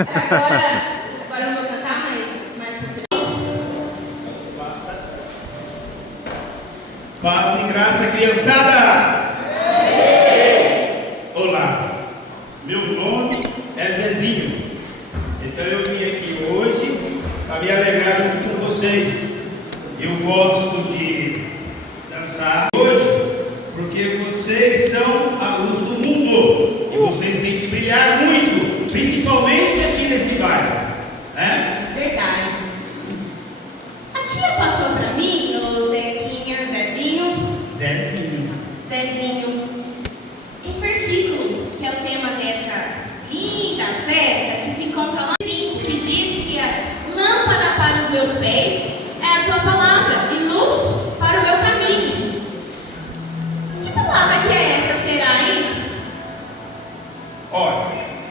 Agora eu não vou cantar, mas no final. Paz e graça, criançada! Olá, meu nome é Zezinho. Então eu vim aqui hoje para me alegrar junto com vocês. Eu gosto de dançar hoje porque vocês são a luz do mundo e vocês têm que brilhar muito, principalmente aqui nesse bairro, né? Verdade. A tia passou pra mim, o Zequinha, Zezinho. Zezinho, um versículo que é o tema dessa linda festa, que se encontra lá em 5, que diz que a lâmpada para os meus pés é a tua palavra e luz para o meu caminho. Que palavra que é essa, será, hein? Olha,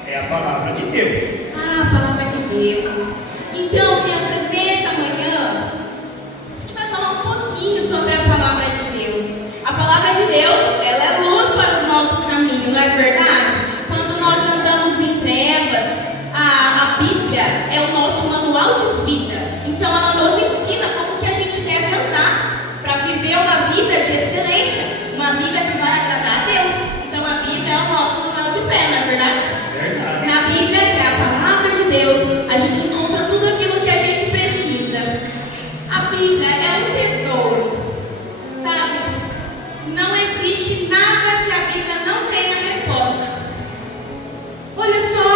é a palavra de Deus. Ah, a palavra de Deus. Então, crianças, nessa manhã, a gente vai falar um pouquinho sobre a palavra de Deus. A palavra de Deus, ela é luz para os nossos caminhos, não é verdade? Quando nós andamos em trevas, a Bíblia é o nosso manual de vida. Então, ela nos ensina como que a gente deve andar para viver uma vida de excelência, uma vida que vai agradar a Deus. Então, a Bíblia é o nosso manual de fé, não é verdade? Verdade. Na Bíblia, que é a palavra de Deus, a gente encontra tudo aquilo que a gente precisa. A Bíblia é um tesouro, sabe? Não existe nada que a Bíblia não tenha resposta. Olha só,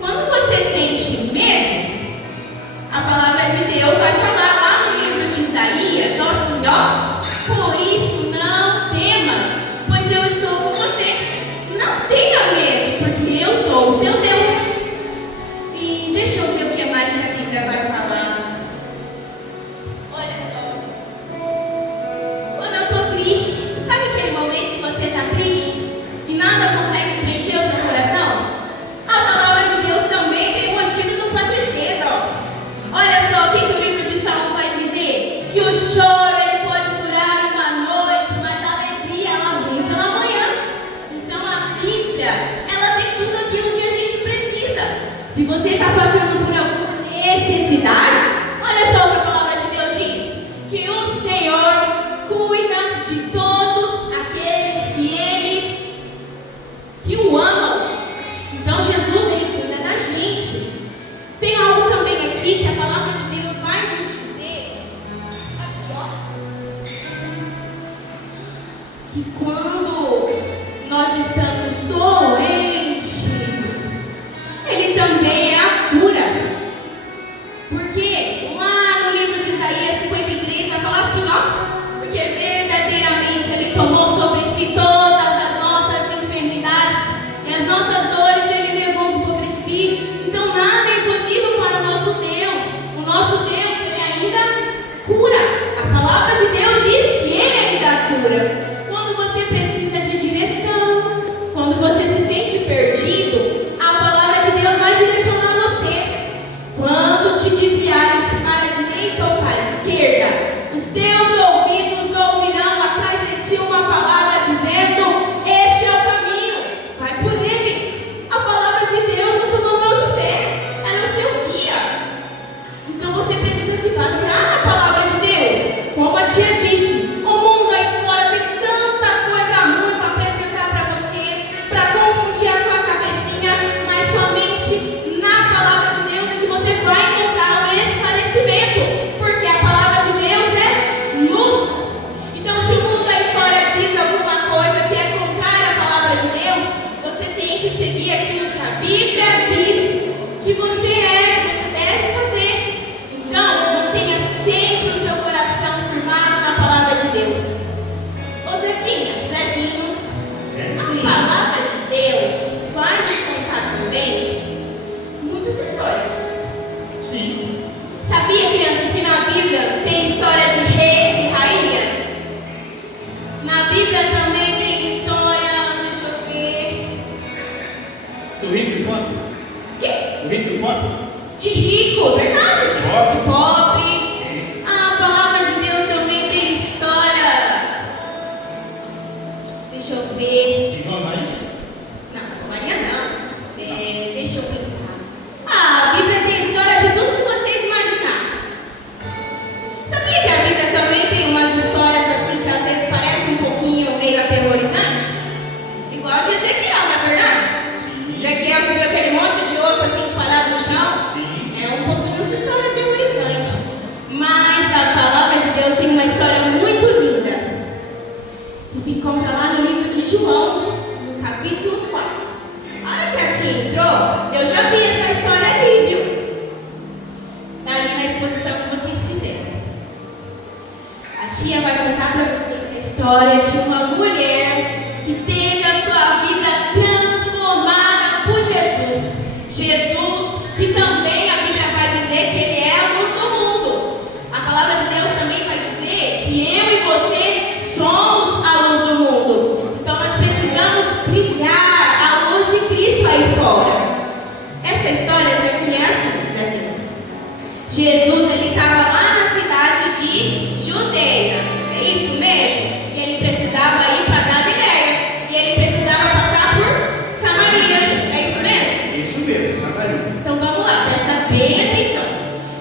quando você sente medo, a palavra de Deus vai falar lá no livro de Isaías, ó assim, ó, por isso não temas, pois eu estou com você. Não tenha medo, porque eu sou o seu Deus. E deixa eu ver o que mais que a Bíblia vai falar. Olha só. Quando eu estou triste, sabe aquele momento que você está triste e nada consegue preencher o seu coração? A palavra de Deus também tem um antídoto para a tristeza, ó. Olha só o que o livro de Salmo vai dizer: que o choro ele pode durar uma noite, mas a alegria ela vem pela manhã. Então a Bíblia, ela tem tudo aquilo que a gente precisa. Se você está passando por alguma necessidade, olha só o que a palavra de Deus diz: que o Senhor cuida de todos aqueles que o amam. Então Jesus, ele cuida da gente. Tem algo também aqui que a palavra de Deus vai nos dizer, aqui ó, que quando nós estamos doentes, ele também é a cura. Porque lá no livro de Isaías 53 vai falar assim, ó, porque verdadeiramente ele tomou sobre si todas as nossas enfermidades e as nossas dores ele levou sobre si. Então nada é impossível para o nosso Deus. O nosso Deus, ele ainda cura. A palavra de Deus diz que ele ainda cura. Quando você precisa de direção, quando você se sente perdido, a palavra de Deus vai direcionar você. Quando te desviares para a direita ou para a esquerda, os teus ouvidos ouvirão atrás de ti uma palavra dizendo: este é o caminho, vai por ele. A palavra de Deus é o seu manual de fé, ela é o seu guia. Então você precisa se basear na palavra de Deus. Como a tia disse, o mundo aí fora tem tanta coisa ruim para apresentar para você, para confundir a sua cabecinha, mas somente na palavra de Deus é que você vai encontrar o esclarecimento, porque a palavra de Deus é luz. Então, se o mundo aí fora diz alguma coisa que é contrária à palavra de Deus, você tem que seguir aquilo que a Bíblia diz que você deve fazer. Então, mantenha sempre o seu coração firmado na palavra de Deus. Ô Zequinha, Zezinho, a palavra de Deus vai nos contar também muitas histórias. Sim. Sabia, crianças, que na Bíblia tem história de reis e rainhas? Na Bíblia também tem história, deixa eu ver. Do rico e pobre? Quê? Do rico e pobre? De rico, verdade? Pobre. De pobre. A palavra de Deus também tem história. Deixa eu ver. De João e Maria? Não, Maria não. Deixa eu pensar. meio aterrorizante? Igual de Ezequiel, não é verdade? Sim. Ezequiel viu aquele monte de osso assim espalhado no chão. Sim. É um pouquinho de história aterrorizante. Mas a palavra de Deus tem uma história muito linda, que se encontra lá no livro de João, no capítulo 4. A hora que a tia entrou, eu já vi essa história ali, viu? Está ali na exposição que vocês fizeram. A tia vai contar para vocês a história de uma mulher que teve a sua vida transformada por Jesus. Jesus, que também a Bíblia vai dizer que Ele é a luz do mundo. A palavra de Deus também vai dizer que eu e você somos a luz do mundo. Então nós precisamos brilhar a luz de Cristo aí fora. Essa história é assim, Zezinho. Jesus, ele estava lá na cidade de Judeia. É isso mesmo? E ele precisava ir para Galileia. E ele precisava passar por Samaria. É isso mesmo? Isso mesmo, Samaria. Então vamos lá, presta bem atenção.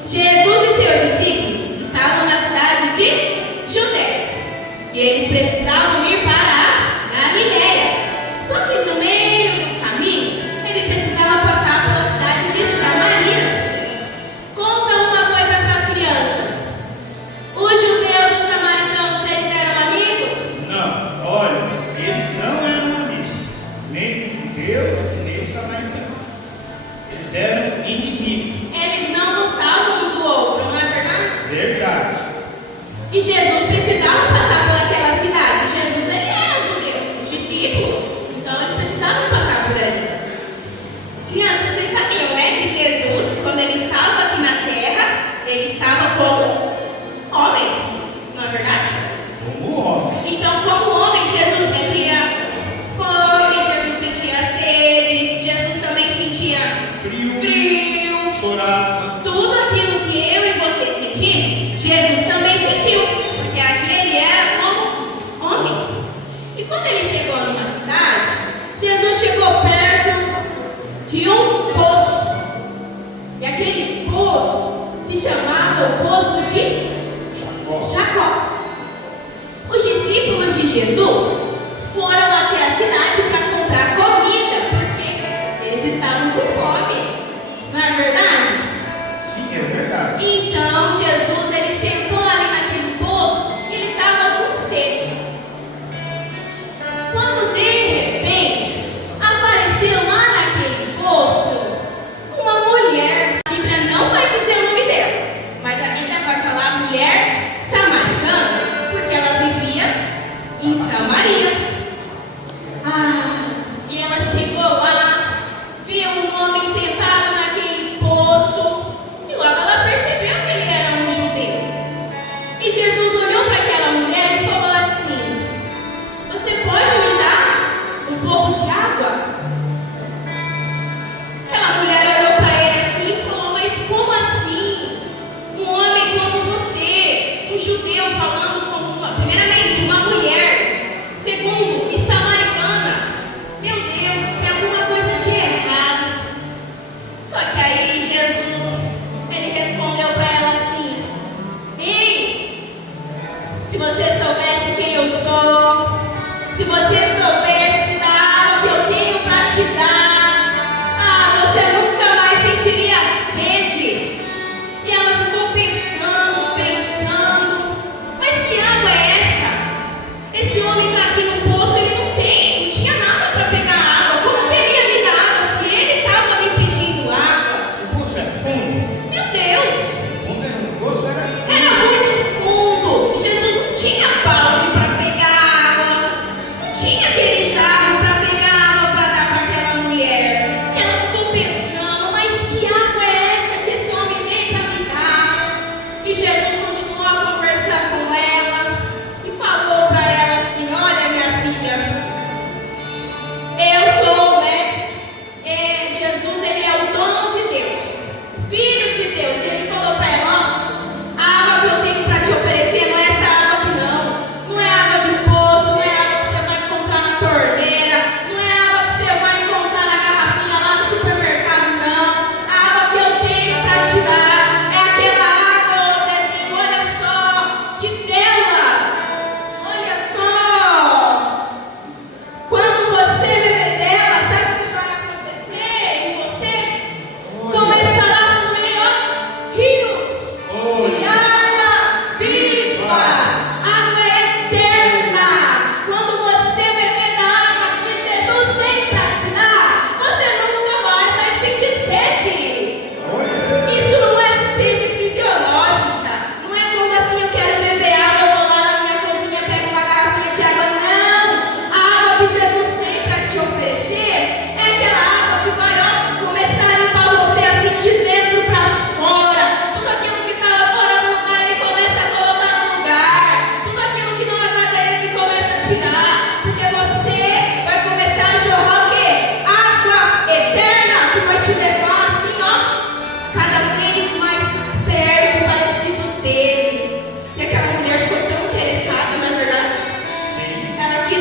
Jesus e seus discípulos estavam na cidade de Judeia. E eles precisavam ir para Galileia. Só que no meio do caminho, ele precisava passar pela cidade de Samaria. Conta uma coisa para as crianças. Os judeus e os samaritanos, eles eram amigos? Não, olha, eles não eram amigos, nem os judeus, nem os samaritanos. Eles eram inimigos. Eles não gostavam um do outro, não é verdade? Verdade. E Jesus precisava passar por aquela cidade. Jesus, ele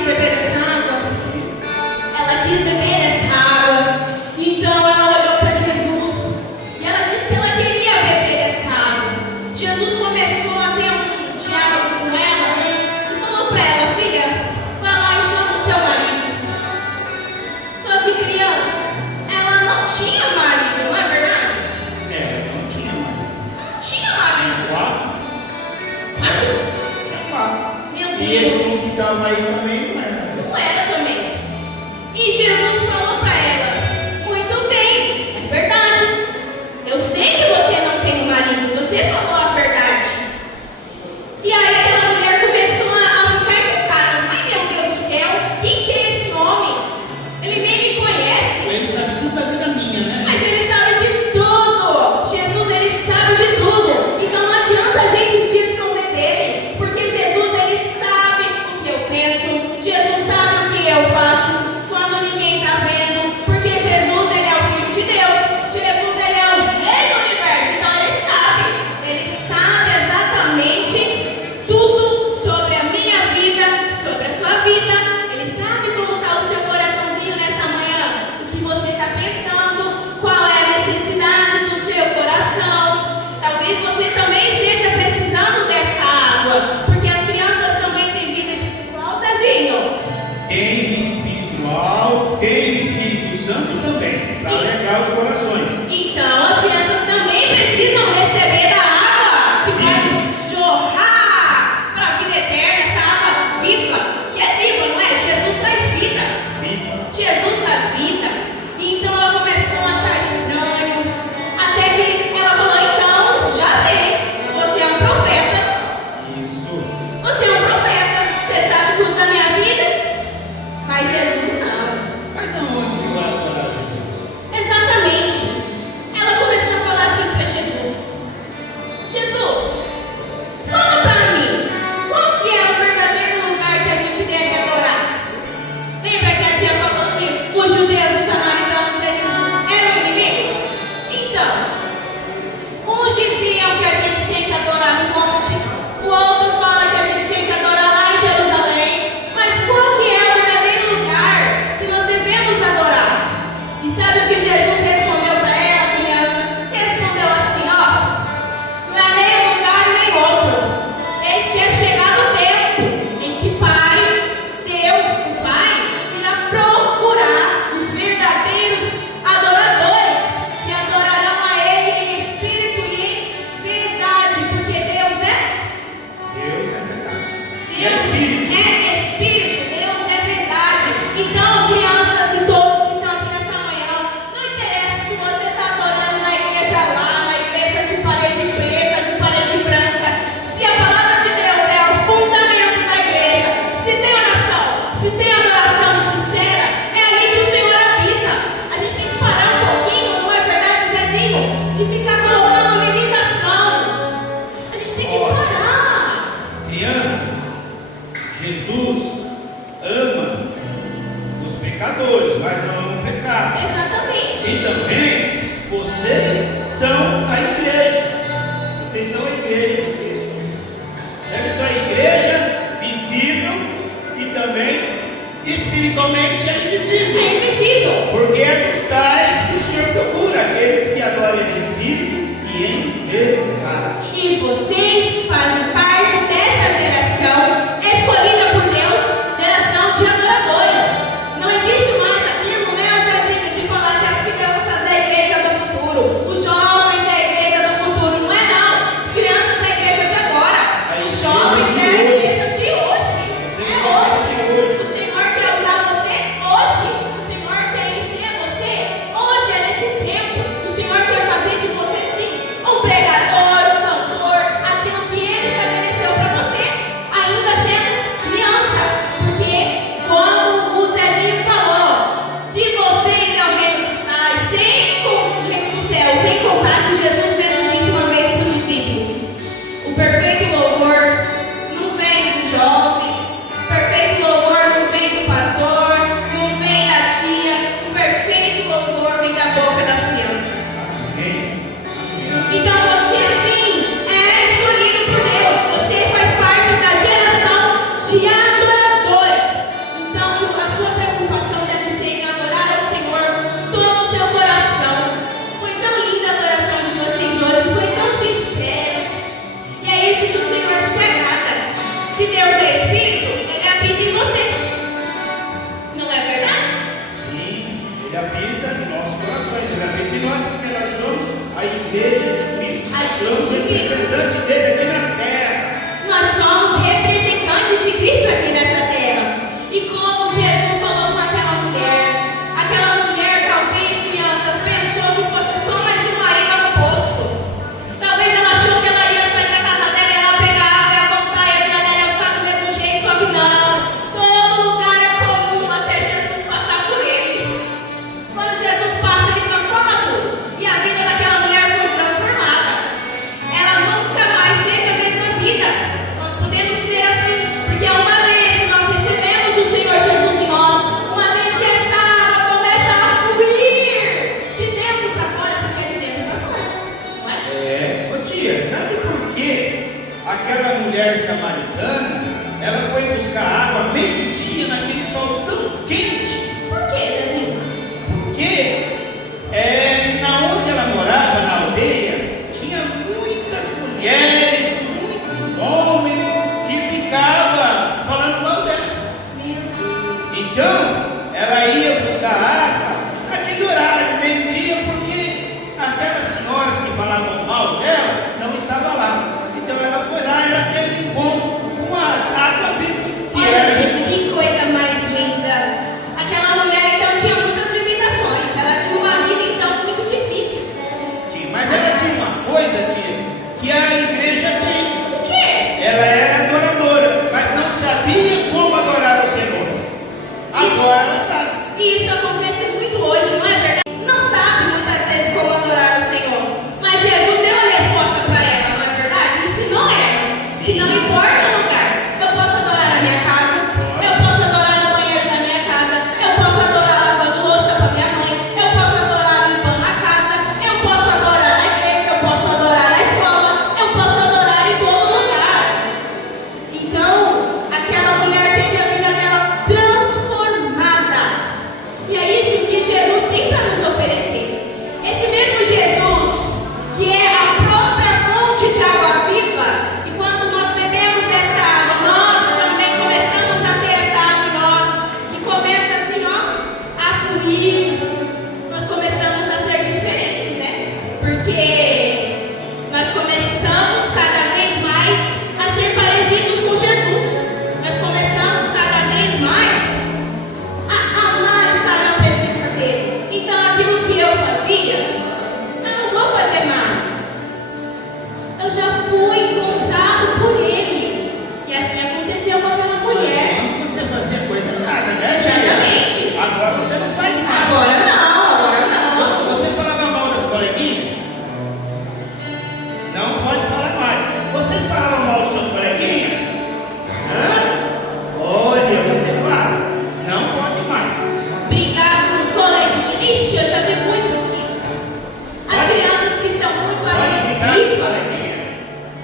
beber essa água. Ela quis beber essa água. Então ela olhou para Jesus e ela disse que ela queria beber essa água. Jesus começou a ter um diálogo com ela e falou para ela: filha, vai lá e chama o seu marido. Só que, crianças, ela não tinha marido, não é verdade? Não tinha marido. Tinha marido. Meu Deus. E esse um que estava aí também não era. Não era também. E Jesus falou para ela: muito bem, é verdade. Eu sei que você não tem marido, você falou a verdade. E aí aquela mulher começou a ficar encucada. Ai, meu Deus do céu, quem que é esse homem? Ele nem me conhece. Ele sabe tudo da vida minha, né? Mas ele sabe de tudo. Jesus, ele sabe de tudo. Então não adianta a gente se esconder dele, porque Jesus, ele sabe o que eu penso. Jesus sabe o que eu faço quando ninguém está vendo, porque Jesus, ele é o Filho de Deus. Jesus, ele é o Rei do Universo. Então ele sabe exatamente tudo sobre a minha vida, sobre a sua vida. Ele sabe como está o seu coraçãozinho nessa manhã, o que você está pensando, qual é a necessidade do seu coração. Talvez você também esteja precisando dessa água, porque as crianças também têm vida espiritual, Zezinho. Tem vida espiritual, tem Espírito Santo também, para alegrar os corações. Então as crianças também precisam receber da água que vai jorrar para a vida eterna, essa água viva, que é viva, não é? Jesus traz vida. Jesus traz vida. Então ela começou a achar estranho, até que ela falou: então, já sei, você é um profeta. Isso. Você é um profeta, você sabe tudo da minha vida. Mas Jesus não. Mas aonde que vai adorar Jesus? Exatamente. Ela começou a falar assim para Jesus: Jesus, fala para mim, qual que é o verdadeiro lugar que a gente deve adorar? Lembra que a tia falou que os judeus e os samaritanos, eles eram inimigos? Então, uns diziam que a gente tem que adorar no monte, o outro fala que a gente tem que adorar lá em Jerusalém. Mas qual que é o verdadeiro lugar que nós devemos adorar? E sabe o que Jesus respondeu para ela, crianças? Respondeu assim: ó, não é nem um lugar nem outro. Eis que é chegado o tempo em que Deus, o Pai, irá procurar os verdadeiros adoradores, que adorarão a Ele em espírito e em verdade, porque Deus Deus é verdade. Deus é espírito, Deus é verdade. Então, crianças e todos que estão aqui nessa manhã, não interessa se você está adorando na igreja lá, na igreja de parede preta, de parede branca. Se a palavra de Deus é o fundamento da igreja, se tem oração, se tem adoração sincera, é ali que o Senhor habita. A gente tem que parar um pouquinho, não é verdade, Zezinho? De ficar colocando limitação. A gente tem que parar. Crianças, Jesus ama os pecadores, mas não ama o pecado. Exatamente. E também, vocês são a igreja. Vocês são a igreja de Cristo. Deve ser a igreja visível e também espiritualmente é invisível. É invisível. Porque é dos tais que o Senhor procura, aqueles que adoram em espírito e em verdade. E vocês fazem parte dessa geração escolhida por Deus, geração de adoradores. Não existe mais aquilo, né, Zezinho, de falar que as crianças é a igreja do futuro, os jovens é a igreja do futuro. Não é não. As crianças é a igreja de agora. Os jovens é a igreja de hoje. É hoje. O Senhor quer usar você hoje. O Senhor quer encher você hoje, é nesse tempo. O Senhor quer fazer quente. Por que, Zezinho? Porque na onde ela morava, na aldeia, tinha muitas mulheres, muitos homens que ficavam falando mal dela. Então, ela ia buscar água naquele horário, meio-dia, porque aquelas senhoras que falavam mal dela não estavam lá. Então ela foi lá e ela teve um encontro com a água viva, que era Olha Jesus. que coisa mais linda. Aquela mulher então tinha muitas limitações. Ela tinha uma vida então muito difícil. Mas ela tinha uma coisa, tia, que a igreja tem. O quê? Ela era adoradora, mas não sabia como adorar o Senhor. Agora ela sabe. E isso acontece muito hoje, não é verdade? Não sabe muitas vezes como adorar o Senhor. Mas Jesus deu a resposta para ela, não é verdade? Ensinou ela que não importa o lugar. Eu posso adorar na minha casa, eu posso adorar no banheiro da minha casa, eu posso adorar lavando louça para minha mãe, eu posso adorar limpando a casa, eu posso adorar na igreja, eu posso adorar na escola, eu posso adorar em todo lugar. Então, aquela mulher teve a vida dela transformada. E é isso que Jesus tem para nos oferecer. Esse mesmo Jesus, que é a própria fonte de água viva, e quando nós bebemos essa água, nós também começamos a ter essa água em nós, e começa assim, ó, a fluir. Nós começamos a ser diferentes, né? Porque nós começamos cada vez mais a ser parecidos com Jesus. Nós começamos cada vez mais a amar estar na presença dele. Então aquilo que eu fazia, eu não vou fazer mais. Eu já fui encontrado por ele. E assim aconteceu com aquela mulher. Você fazia coisa errada, né, tia? Exatamente. Agora você não faz mais. Agora não. Você falava mal das coleguinhas? Não pode falar mais. Você falava mal dos seus coleguinhas? Hã? Olha, você fala. Não pode mais. Brigar com os coleguinhas. Ixi, eu já vi muito disso. As crianças que são muito Pode brigar com agressivas. coleguinha?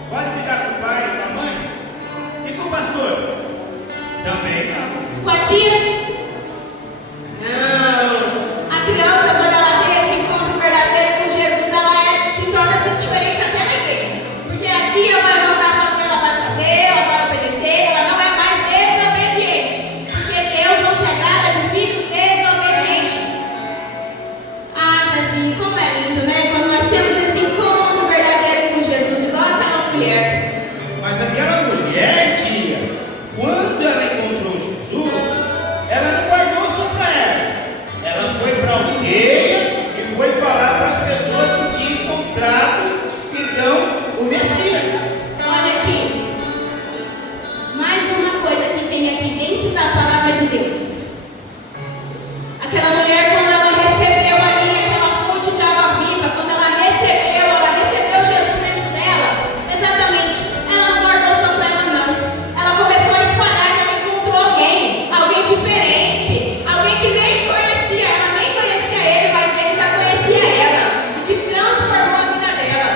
Pode brigar com o pai e com a mãe? E com o pastor? Também não. Com a tia? Não. A criança, quando ela tem esse encontro verdadeiro com Jesus, ela se torna diferente até na igreja. Porque a tia vai mandar fazer, ela vai fazer, ela vai obedecer, ela não é mais desobediente. Porque Deus não se agrada de filhos desobedientes. Ah, Zezinho, como é lindo, né? Quando nós temos esse encontro verdadeiro com Jesus, igual aquela mulher. Mas aquela mulher, tia, quando ela encontrou Jesus, ela não guardou só para ela. Ela foi para a aldeia e foi falar para as pessoas que tinham encontrado, então, o Messias. Olha aqui, mais uma coisa que tem aqui dentro da palavra de Deus. Aquela mulher, quando ela recebeu ali aquela fonte de água viva, quando ela recebeu Jesus dentro dela, exatamente, ela não guardou só para ela não. Ela começou a espalhar que ela encontrou alguém diferente, alguém que nem conhecia ela, nem conhecia ele, mas ele já conhecia ela, e que transformou a vida dela.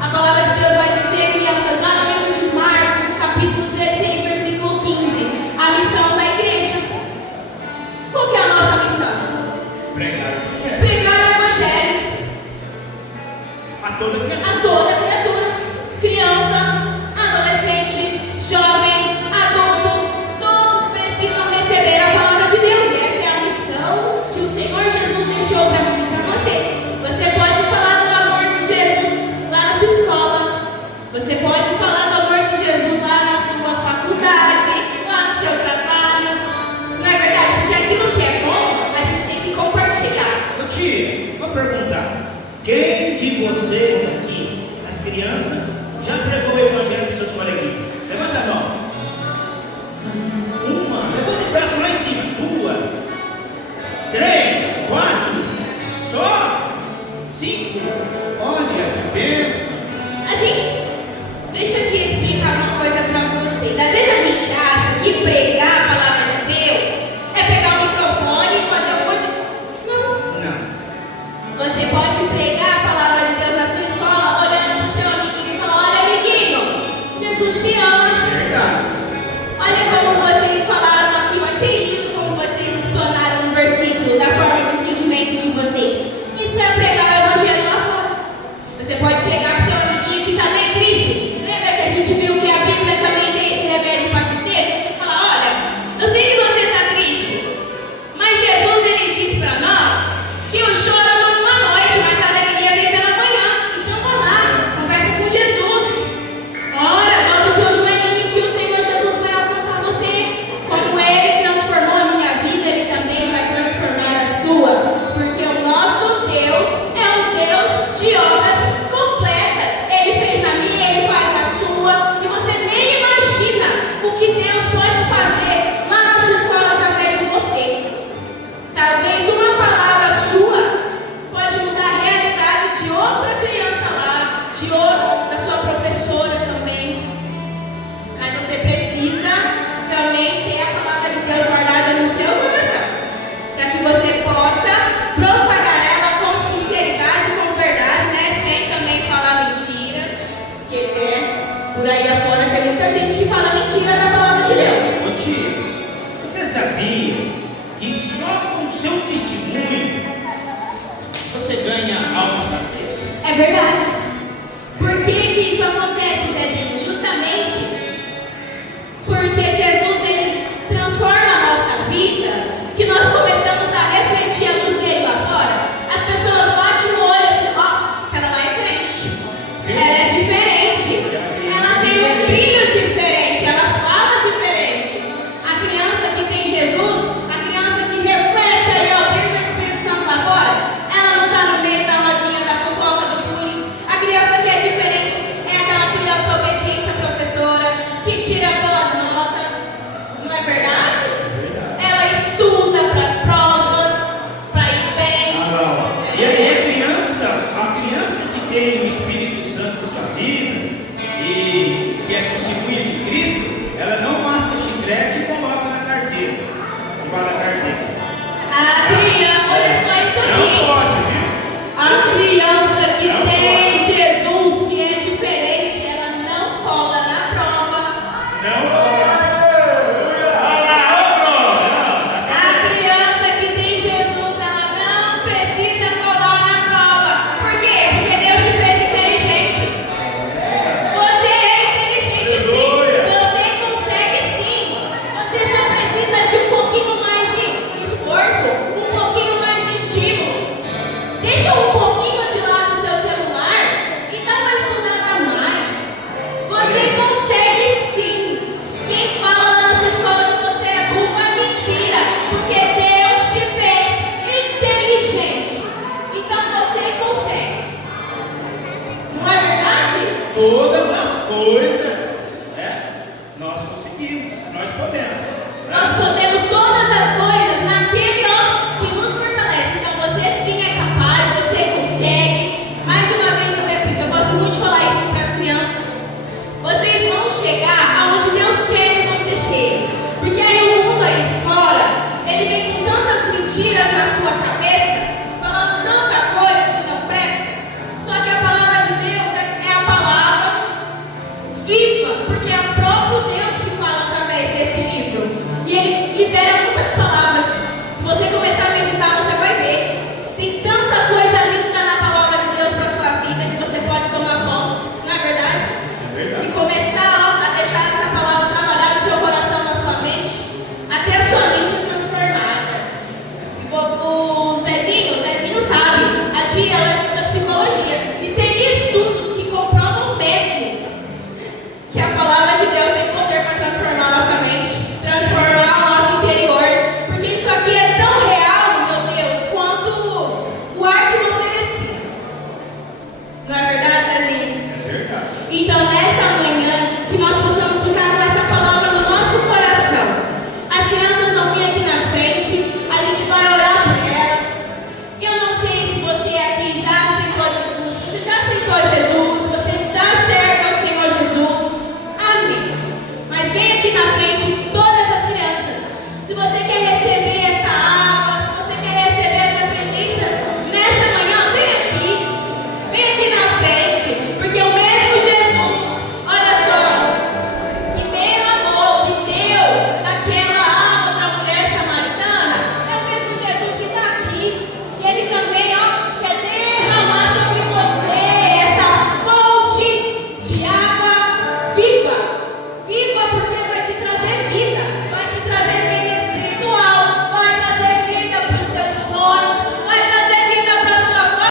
A palavra de Deus vai dizer, crianças, lá no livro de Marcos, capítulo 16, versículo 15, a missão da igreja. Qual que é a nossa missão? Pregar Pregar o evangelho a toda criança. a toda criatura, criança, adolescente, jovem, adulto, todos precisam receber a palavra de Deus. E essa é a missão que o Senhor Jesus deixou para mim e para você. Você pode falar do amor de Jesus lá na sua escola. Você pode falar do amor de Jesus lá na sua faculdade, lá no seu trabalho. Não é verdade? Porque aquilo que é bom, a gente tem que compartilhar. Ô tia, vou perguntar. Quem de vocês aqui, as crianças, já pregou o evangelho para seus coleguinhas? Levanta a mão. Uma. Levanta o braço lá em cima. 2, 3, 4. Só? 5. Olha, que bênção. A gente, deixa eu te explicar uma coisa para vocês. Às vezes a gente acha que pregar a palavra de Deus é pegar o microfone e fazer um monte de... Não. Não. Você pode pregar a palavra de Deus na sua sabia que só com o seu testemunho você ganha almas para Cristo? É verdade.